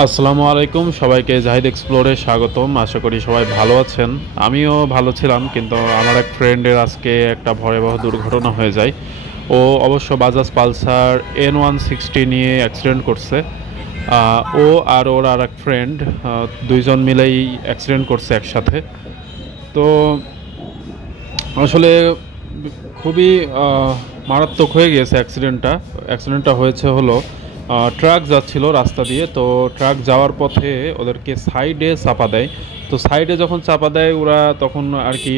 আসসালামু আলাইকুম, সবাইকে জাহিদ এক্সপ্লোরে স্বাগতম। আশা করি সবাই ভালো আছেন। আমিও ভালো ছিলাম, কিন্তু আমার এক ফ্রেন্ডের আজকে একটা ভয়াবহ দুর্ঘটনা হয়ে যায়। ও অবশ্য Bajaj Pulsar N one sixty নিয়ে অ্যাক্সিডেন্ট করছে। ও আর ওর আর এক ফ্রেন্ড দুইজন মিলেই অ্যাক্সিডেন্ট করছে একসাথে। তো আসলে খুবই মারাত্মক হয়ে গিয়েছে অ্যাক্সিডেন্টটা অ্যাক্সিডেন্টটা হয়েছে হলো ট্রাক যাচ্ছিল রাস্তা দিয়ে, তো ট্রাক যাওয়ার পথে ওদেরকে সাইডে চাপা দেয়। তো সাইডে যখন চাপা দেয়, ওরা তখন আর কি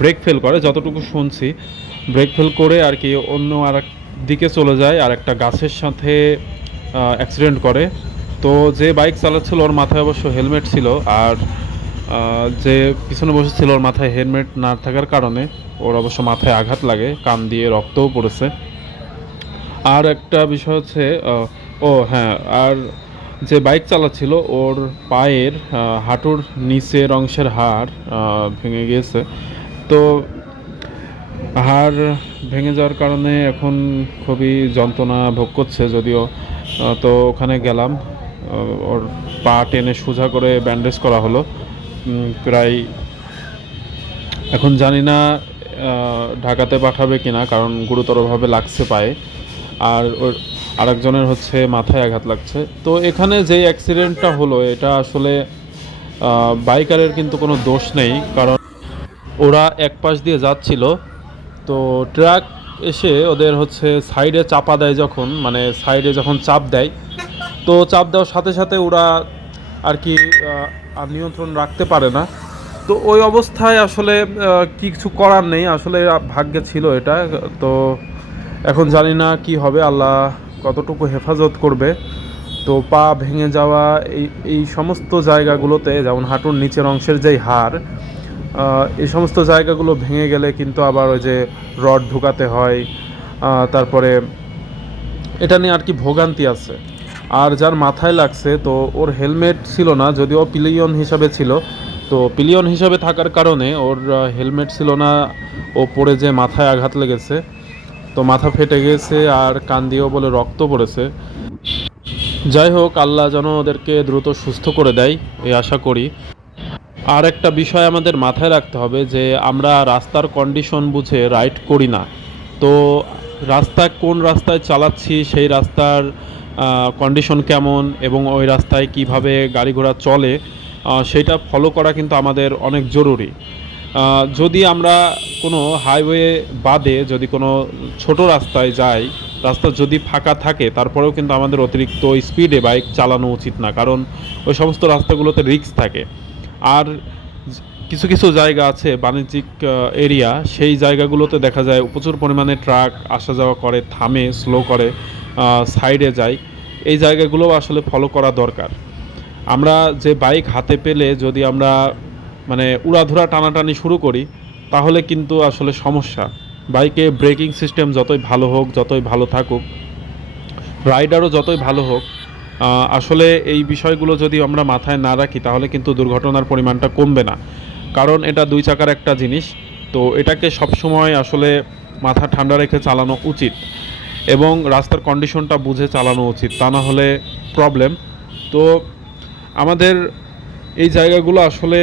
ব্রেক ফেল করে, যতটুকু শুনছি। ব্রেক ফেল করে আর কি অন্য আর দিকে চলে যায়, আর একটা গাছের সাথে অ্যাক্সিডেন্ট করে। তো যে বাইক চালাচ্ছিল, ওর মাথায় অবশ্য হেলমেট ছিল, আর যে পিছনে বসেছিল, ওর মাথায় হেলমেট না থাকার কারণে ওর অবশ্য মাথায় আঘাত লাগে, কান দিয়ে রক্তও পড়েছে। আর একটা বিষয় হচ্ছে ও হ্যাঁ আর যে বাইক চালাচ্ছিল, ওর পায়ের হাঁটুর নিচের অংশের হাড় ভেঙে গিয়েছে। তো হাড় ভেঙে যাওয়ার কারণে এখন খুবই যন্ত্রণা ভোগ করছে যদিও তো ওখানে গেলাম ওর পা টেনে সোজা করে ব্যান্ডেজ করা হলো। প্রায় এখন জানি না ঢাকাতে পাঠাবে কিনা, কারণ গুরুতরভাবে লাগছে পায়ে। আর ওর আরেকজনের হচ্ছে মাথায় আঘাত লাগছে। তো এখানে যে অ্যাক্সিডেন্টটা হলো, এটা আসলে বাইকারের কিন্তু কোনো দোষ নেই, কারণ ওরা এক পাশ দিয়ে যাচ্ছিল। তো ট্রাক এসে ওদের হচ্ছে সাইডে চাপা দেয় যখন মানে সাইডে যখন চাপ দেয়। তো চাপ দেওয়ার সাথে সাথে ওরা আর কি আর নিয়ন্ত্রণ রাখতে পারে না। তো ওই অবস্থায় আসলে কিছু করার নেই, আসলে ভাগ্যে ছিল এটা। তো এখন জানি না কি হবে আল্লাহ কতটুকু হেফাজত করবে। তো পা ভেঙে যাওয়া এই এই সমস্ত জায়গাগুলোতে যেমন হাঁটুর নিচের অংশের যেই আহ, এই সমস্ত জায়গাগুলো ভেঙে গেলে কিন্তু আবার ওই যে রড ঢুকাতে হয় তারপরে এটা নিয়ে আর কি ভোগান্তি আছে। আর যার মাথায় লাগছে তো ওর হেলমেট ছিল না যদিও পিলিয়ন হিসাবে ছিল। তো পিলিয়ন হিসাবে থাকার কারণে ওর হেলমেট ছিল না ও পড়ে যে মাথায় আঘাত লেগেছে। তো মাথা ফেটে গেছে আর কান দিয়েও বলে রক্ত পড়েছে। যাই হোক, আল্লাহ যেন ওদেরকে দ্রুত সুস্থ করে দেয়, এই আশা করি। আর একটা বিষয় আমাদের মাথায় রাখতে হবে যে আমরা রাস্তার কন্ডিশন বুঝে রাইড করি না। তো রাস্তা কোন রাস্তায় চালাচ্ছি, সেই রাস্তার কন্ডিশন কেমন এবং ওই রাস্তায় কীভাবে গাড়ি ঘোড়া চলে সেটা ফলো করা কিন্তু আমাদের অনেক জরুরি। যদি আমরা কোনো হাইওয়ে বাদে যদি কোনো ছোট রাস্তায় যাই, রাস্তা যদি ফাঁকা থাকে, তারপরেও কিন্তু আমাদের অতিরিক্ত স্পিডে বাইক চালানো উচিত না, কারণ ওই সমস্ত রাস্তাগুলোতে রিক্স থাকে। আর কিছু কিছু জায়গা আছে, বাণিজ্যিক এরিয়া সেই জায়গাগুলোতে দেখা যায় প্রচুর পরিমাণে ট্রাক আসা যাওয়া করে, থামে স্লো করে সাইডে যায়। এই জায়গাগুলো আসলে ফলো করা দরকার। আমরা যে বাইক হাতে পেলে যদি আমরা মানে উড়াধুরা টানাটানি শুরু করি, তাহলে কিন্তু আসলে সমস্যা। বাইকে ব্রেকিং সিস্টেম যতই ভালো হোক, যতই ভালো থাকুক, রাইডারও যতই ভালো হোক আসলে এই বিষয়গুলো যদি আমরা মাথায় না রাখি, তাহলে কিন্তু দুর্ঘটনার পরিমাণটা কমবে না। কারণ এটা দুই চাকার একটা জিনিস, তো এটাকে সবসময় আসলে মাথা ঠান্ডা রেখে চালানো উচিত এবং রাস্তার কন্ডিশনটা বুঝে চালানো উচিত, তা না হলে প্রবলেম তো আমাদের এই জায়গাগুলো আসলে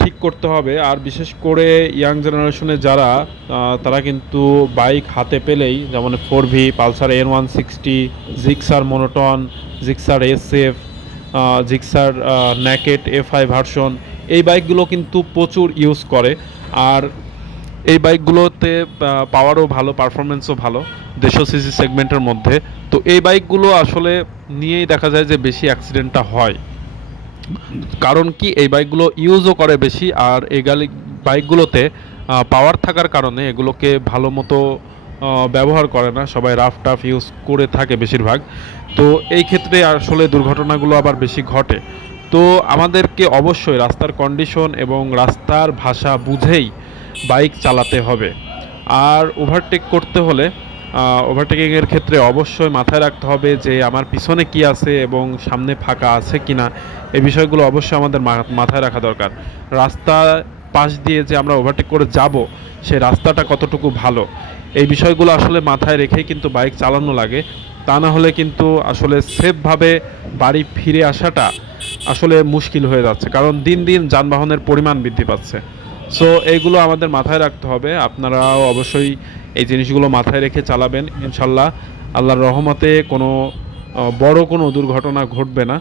ঠিক করতে হবে। আর বিশেষ করে ইয়াং জেনারেশনে যারা তারা কিন্তু বাইক হাতে পেলেই, যেমন four V Pulsar N one sixty, Gixxer monotone, Gixxer S F Gixxer naked F I version, এই বাইকগুলো কিন্তু প্রচুর ইউজ করে। আর এই বাইকগুলোতে পাওয়ারও ভালো পারফরমেন্সও ভালো দেড়শো সিসি সেগমেন্টের মধ্যে। তো এই বাইকগুলো আসলে নিয়েই দেখা যায় যে বেশি অ্যাক্সিডেন্টটা হয়। কারণ কি, এই বাইকগুলো ইউজও করে বেশি আর এই গালি, বাইকগুলোতে পাওয়ার থাকার কারণে এগুলোকে ভালো মতো ব্যবহার করে না। সবাই রাফ টাফ ইউজ করে থাকে বেশিরভাগ। তো এই ক্ষেত্রে আসলে দুর্ঘটনাগুলো আবার বেশি ঘটে। তো আমাদেরকে অবশ্যই রাস্তার কন্ডিশন এবং রাস্তার ভাষা বুঝেই বাইক চালাতে হবে। আর ওভারটেক করতে হলে ওভারটেকিংয়ের ক্ষেত্রে অবশ্যই মাথায় রাখতে হবে যে আমার পিছনে কি আছে এবং সামনে ফাঁকা আছে কিনা, এই বিষয়গুলো অবশ্যই আমাদের মাথায় রাখা দরকার। রাস্তা পাশ দিয়ে যে আমরা ওভারটেক করে যাব সেই রাস্তাটা কতটুকু ভালো, এই বিষয়গুলো আসলে মাথায় রেখেই কিন্তু বাইক চালানো লাগে। তা না হলে কিন্তু আসলে সেফভাবে বাড়ি ফিরে আসাটা আসলে মুশকিল হয়ে যাচ্ছে, কারণ দিন দিন যানবাহনের পরিমাণ বৃদ্ধি পাচ্ছে। সো এইগুলো আমাদের মাথায় রাখতে হবে। আপনারাও অবশ্যই এই জিনিসগুলো মাথায় রেখে চালাবেন, ইনশাল্লাহ। আল্লাহর রহমতে কোনো বড় কোনো দুর্ঘটনা ঘটবে না।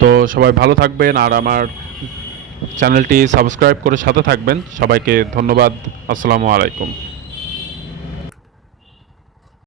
তো সবাই ভালো থাকবেন আর আমার চ্যানেলটি সাবস্ক্রাইব করে সাথে থাকবেন। সবাইকে ধন্যবাদ। আসসালামু আলাইকুম।